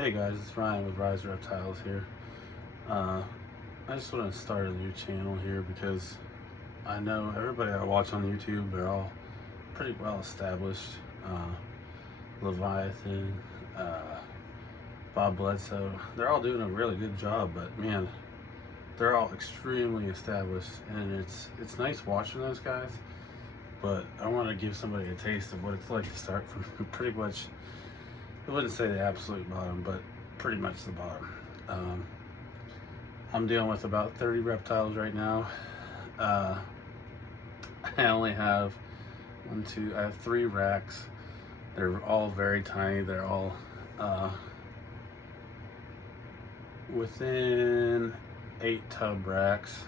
Hey guys, it's Ryan with Rise Reptiles here. I just want to start a new channel here because I know everybody I watch on YouTube, they're all pretty well established. Leviathan, Bob Bledsoe, they're all doing a really good job, but man, they're all extremely established, and it's nice watching those guys, but I want to give somebody a taste of what it's like to start from pretty much, I wouldn't say the absolute bottom, but pretty much the bottom. I'm dealing with about 30 reptiles right now. I only have I have 3 racks. They're all very tiny. They're all within 8 tub racks.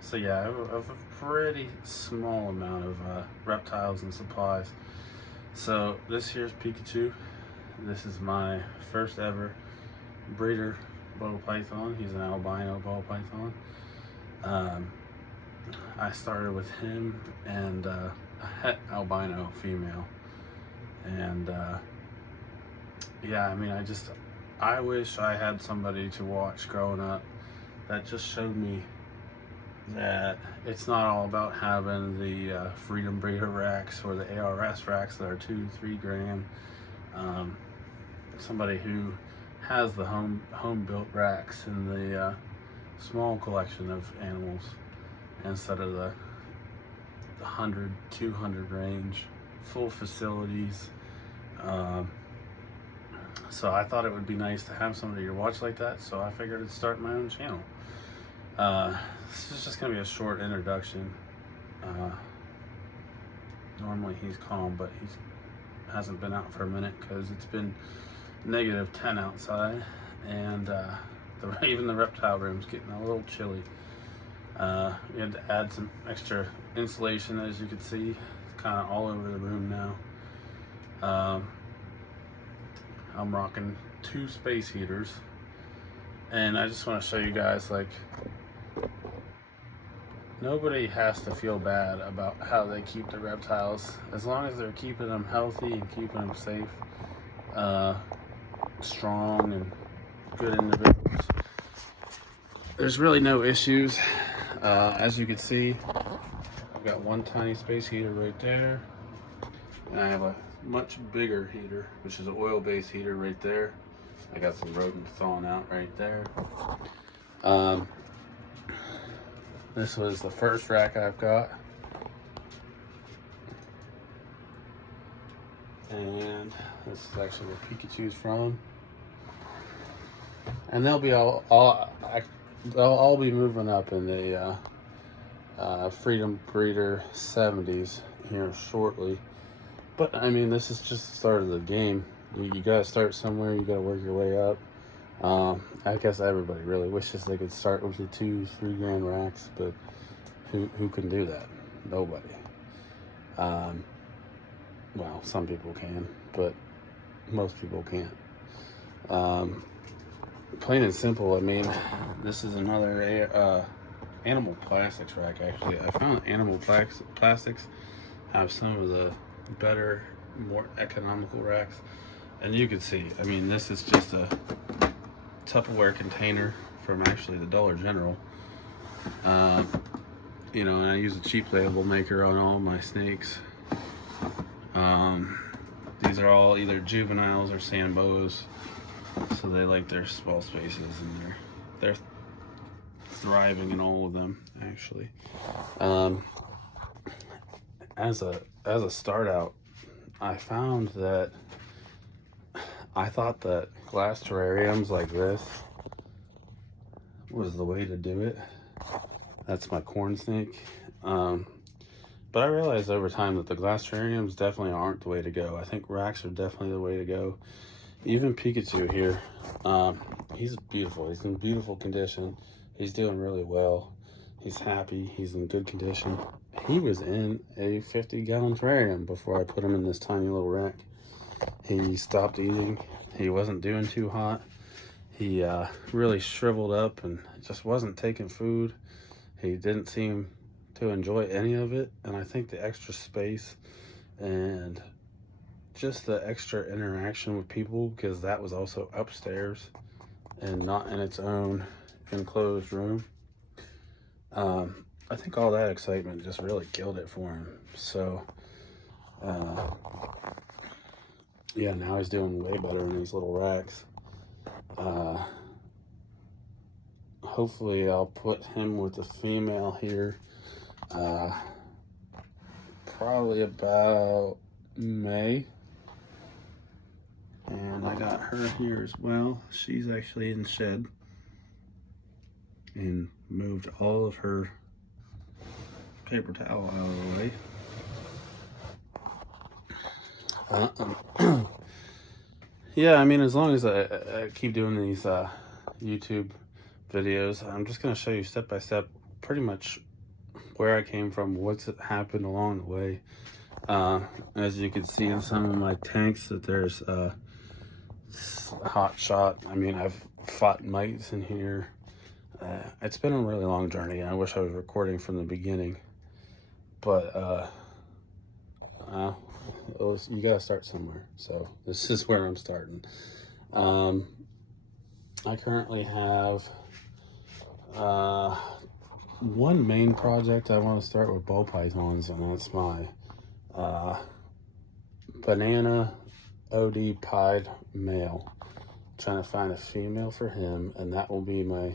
So yeah, I have a pretty small amount of reptiles and supplies. So this here's Pikachu. This is my first ever breeder ball python. He's an albino ball python. I started with him and a het albino female. And yeah, I mean, I wish I had somebody to watch growing up that just showed me that it's not all about having the Freedom Breeder racks or the ARS racks that are 2-3 grand. Somebody who has the home built racks in the small collection of animals instead of the 100-200 range, full facilities. So I thought it would be nice to have somebody to watch like that, so I figured I'd start my own channel. This is just gonna be a short introduction. Normally he's calm, but he hasn't been out for a minute because it's been -10 outside, and even the reptile room's getting a little chilly. We had to add some extra insulation, as you can see. It's kind of all over the room now. I'm rocking 2 space heaters, and I just want to show you guys, like, nobody has to feel bad about how they keep the reptiles, as long as they're keeping them healthy and keeping them safe, strong and good individuals. There's really no issues. As you can see, I've got 1 tiny space heater right there, and I have a much bigger heater, which is an oil-based heater right there. I got some rodents thawing out right there. This was the first rack I've got, and this is actually where Pikachu's from. And they'll all be moving up in the Freedom Breeder 70s here shortly. But I mean, this is just the start of the game. You gotta start somewhere. You gotta work your way up. I guess everybody really wishes they could start with the 2-3 grand racks, but who can do that? Nobody. Well, some people can, but most people can't. Plain and simple. I mean, this is another animal plastics rack. Actually, I found animal plastics have some of the better, more economical racks, and you can see, I mean, this is just a Tupperware container from actually the Dollar General. You know, and I use a cheap label maker on all my snakes. These are all either juveniles or sandboas, so they like their small spaces, and they're thriving in all of them, actually. As a start out, I found that I thought that glass terrariums like this was the way to do it. That's my corn snake. But I realized over time that the glass terrariums definitely aren't the way to go. I think racks are definitely the way to go. Even Pikachu here, he's beautiful. He's in beautiful condition. He's doing really well. He's happy. He's in good condition. He was in a 50-gallon terrarium before I put him in this tiny little rack. He stopped eating. He wasn't doing too hot. He really shriveled up and just wasn't taking food. He didn't seem to enjoy any of it, and I think the extra space and just the extra interaction with people, because that was also upstairs and not in its own enclosed room. I think all that excitement just really killed it for him. So, yeah, now he's doing way better in these little racks. Hopefully I'll put him with the female here, probably about May. And I got her here as well. She's actually in the shed and moved all of her paper towel out of the way. Yeah, I mean, as long as I keep doing these YouTube videos, I'm just going to show you step by step pretty much where I came from, what's happened along the way. As you can see in some of my tanks, that there's hot shot. I mean, I've fought mites in here. It's been a really long journey. I wish I was recording from the beginning, but you gotta start somewhere. So this is where I'm starting. I currently have one main project. I want to start with ball pythons, and that's my banana OD pied male. Trying to find a female for him, and that will be my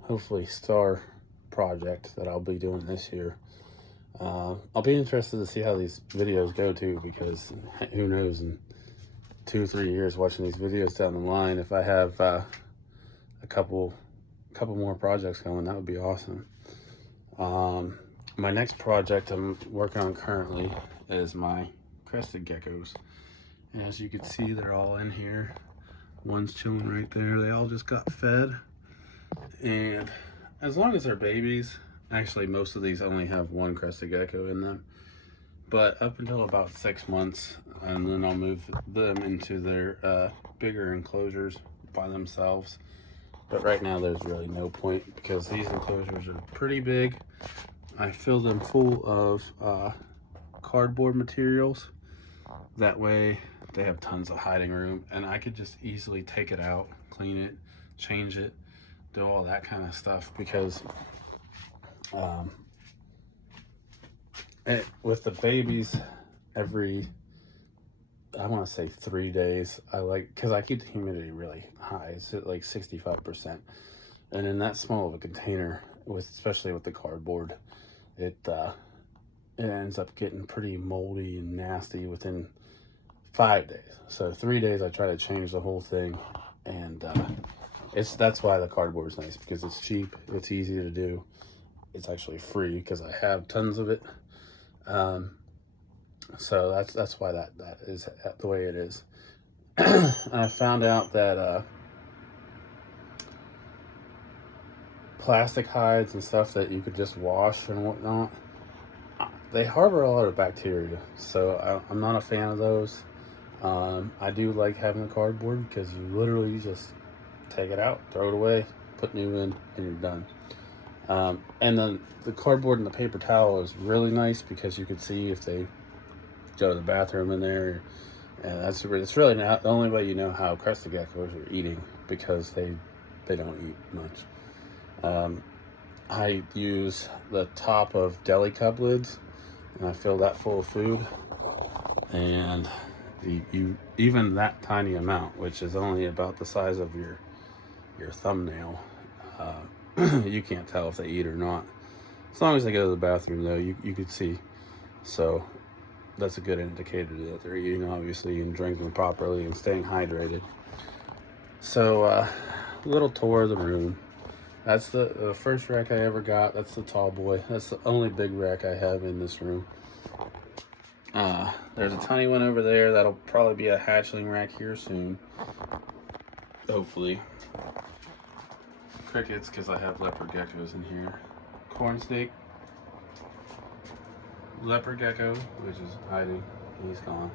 hopefully star project that I'll be doing this year. I'll be interested to see how these videos go too, because who knows, in 2 or 3 years watching these videos down the line, if I have a couple more projects going, that would be awesome. My next project I'm working on currently is my crested geckos. And as you can see, they're all in here. One's chilling right there. They all just got fed. And as long as they're babies, actually most of these only have one crested gecko in them. But up until about 6 months, and then I'll move them into their bigger enclosures by themselves. But right now there's really no point, because these enclosures are pretty big. I fill them full of cardboard materials. That way they have tons of hiding room, and I could just easily take it out, clean it, change it, do all that kind of stuff, because with the babies, every, I want to say 3 days, because I keep the humidity really high. It's at like 65%, and in that small of a container, especially with the cardboard, it ends up getting pretty moldy and nasty within 5 days. So 3 days I try to change the whole thing, and that's why the cardboard is nice, because it's cheap, it's easy to do, it's actually free because I have tons of it. So that's why that is the way it is. I found out that plastic hides and stuff that you could just wash and whatnot, they harbor a lot of bacteria, so I'm not a fan of those. I do like having the cardboard, because you literally just take it out, throw it away, put new in, and you're done. And then the cardboard and the paper towel is really nice, because you can see if they go to the bathroom in there, and it's really not the only way you know how crested geckos are eating, because they don't eat much. I use the top of deli cup lids, and I fill that full of food, and you even that tiny amount, which is only about the size of your thumbnail, you can't tell if they eat or not. As long as they go to the bathroom, though, you could see. So that's a good indicator that they're eating, obviously, and drinking properly and staying hydrated. So a little tour of the room. That's the first rack I ever got. That's the tall boy. That's the only big rack I have in this room. There's a tiny one over there. That'll probably be a hatchling rack here soon, hopefully. Crickets, because I have leopard geckos in here. Corn snake, leopard gecko, which is hiding. He's gone.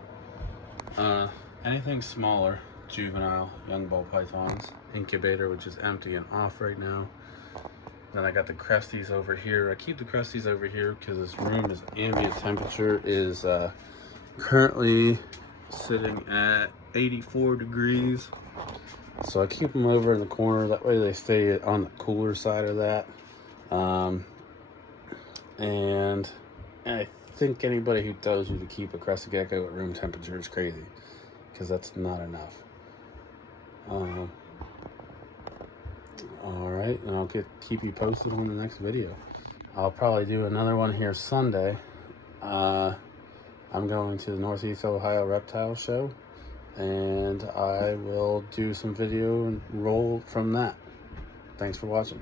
Anything smaller, juvenile, young ball pythons. Incubator, which is empty and off right now. Then I got the cresties over here. I keep the cresties over here because this room is ambient temperature is Currently sitting at 84 degrees. So I keep them over in the corner. That way they stay on the cooler side of that. And I think anybody who tells you to keep a crested gecko at room temperature is crazy, because that's not enough. All right, and I'll keep you posted on the next video. I'll probably do another one here Sunday. I'm going to the Northeast Ohio Reptile Show, and I will do some video and roll from that. Thanks for watching.